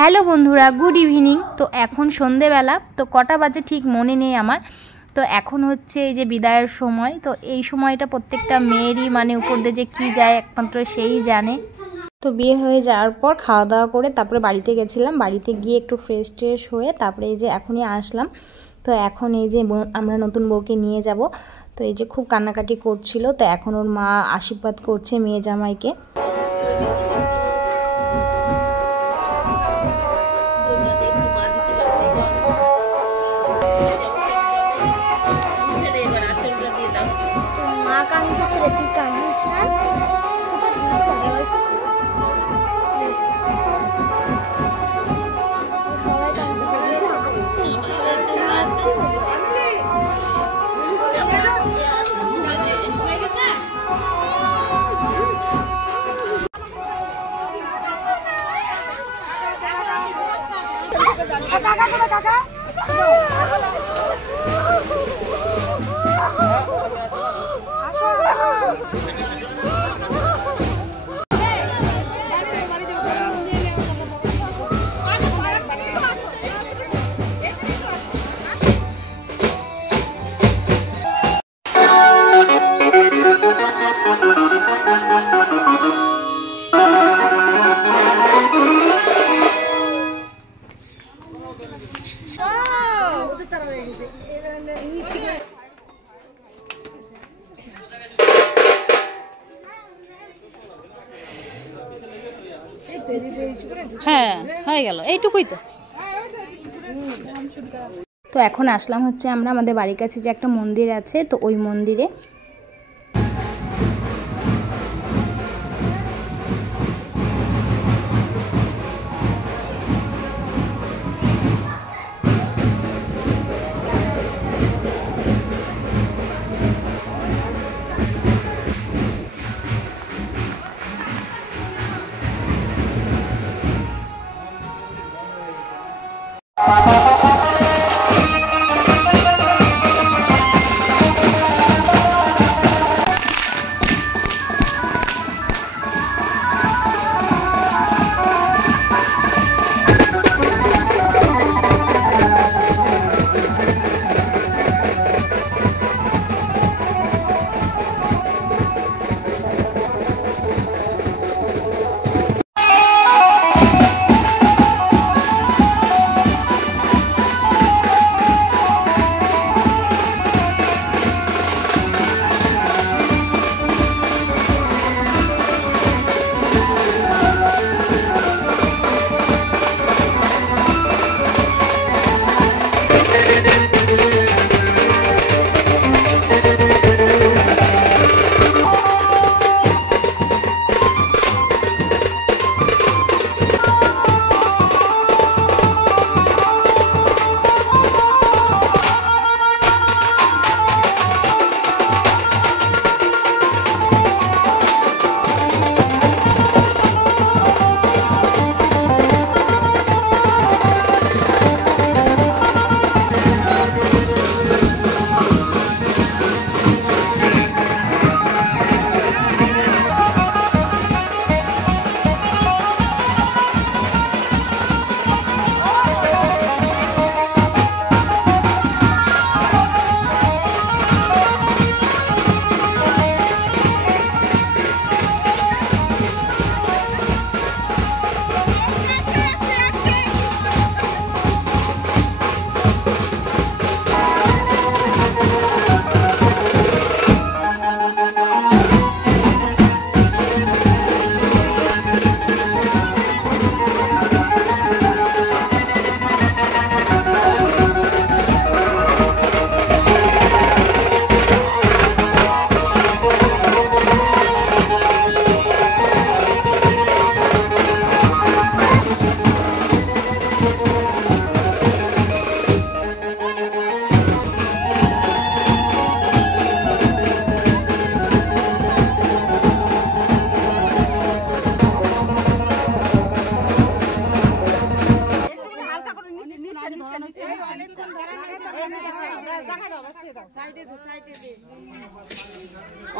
Hello বন্ধুরা, good evening. তো এখন সন্ধেবেলা, তো কটা বাজে ঠিক মনে নেই আমার। তো এখন হচ্ছে এই যে বিদায়ের সময়। তো এই সময়টা প্রত্যেকটা মেয়েরই মানে উপর দিয়ে যে কী যায় একমাত্র সেই জানে। তো বিয়ে হয়ে যাওয়ার পর খাওয়া দাওয়া করে তারপরে বাড়িতে গেছিলাম। বাড়িতে গিয়ে একটু ফ্রেশ ট্রেশ হয়ে তারপরে এই যে এখনই আসলাম। তো এখন এই যে আমরা নতুন বউকে নিয়ে যাব। তো এই যে খুব কান্নাকাটি করছিল। তো এখন ওর মা আশীর্বাদ করছে মেয়ে জামাইকে। তুই কান্দিস না, সবাই হ্যাঁ হয়ে গেল, এইটুকুই তো। তো এখন আসলাম হচ্ছে আমরা আমাদের বাড়ির কাছে যে একটা মন্দির আছে, তো ওই মন্দিরে।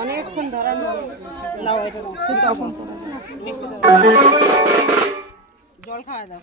অনেকক্ষণ ধরানো লাউ এটা তখন জল খাওয়া দাও।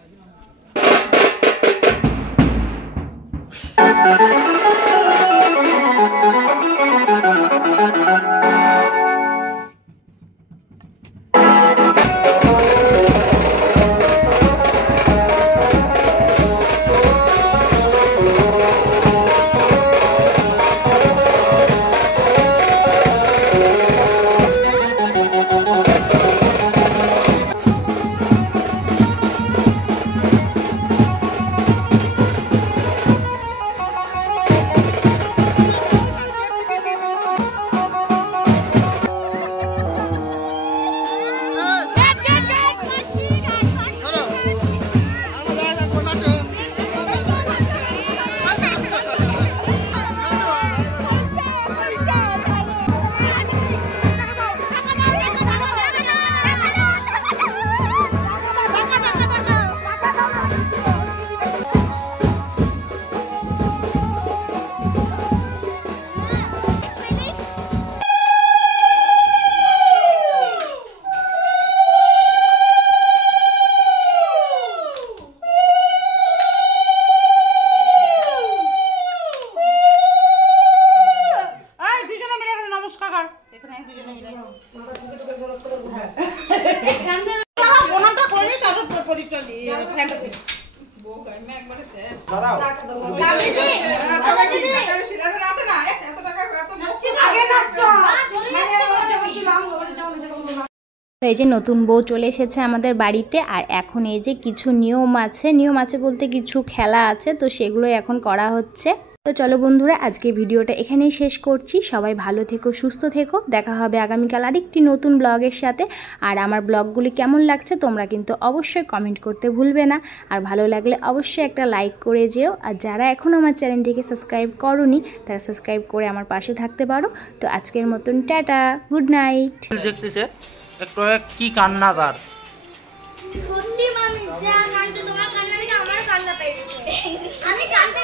তো এই যে নতুন বউ চলে এসেছে আমাদের বাড়িতে, আর এখন এই যে কিছু নিয়ম আছে বলতে কিছু খেলা আছে, তো সেগুলো এখন করা হচ্ছে। তো চলো বন্ধুরা, আজকে ভিডিওটা এখানেই শেষ করছি। সবাই ভালো থেকো, সুস্থ থেকো। দেখা হবে আগামীকাল আরেকটি নতুন ব্লগের সাথে। আর আমার ব্লগগুলি কেমন লাগছে তোমরা কিন্তু অবশ্যই কমেন্ট করতে ভুলবে না। আর ভালো লাগলে অবশ্যই একটা লাইক করে যেও। আর যারা এখনও আমার চ্যানেলটিকে সাবস্ক্রাইব করোনি তারা সাবস্ক্রাইব করে আমার পাশে থাকতে পারো। তো আজকের মতন টাটা, গুড নাইট। দেখতেছে একটু কি কান্না তার, সত্যি মামি যা কাঁদছো, তোমার কান্না দেখে আমার কান্না পেয়ে গেছে। আমি কাঁদতে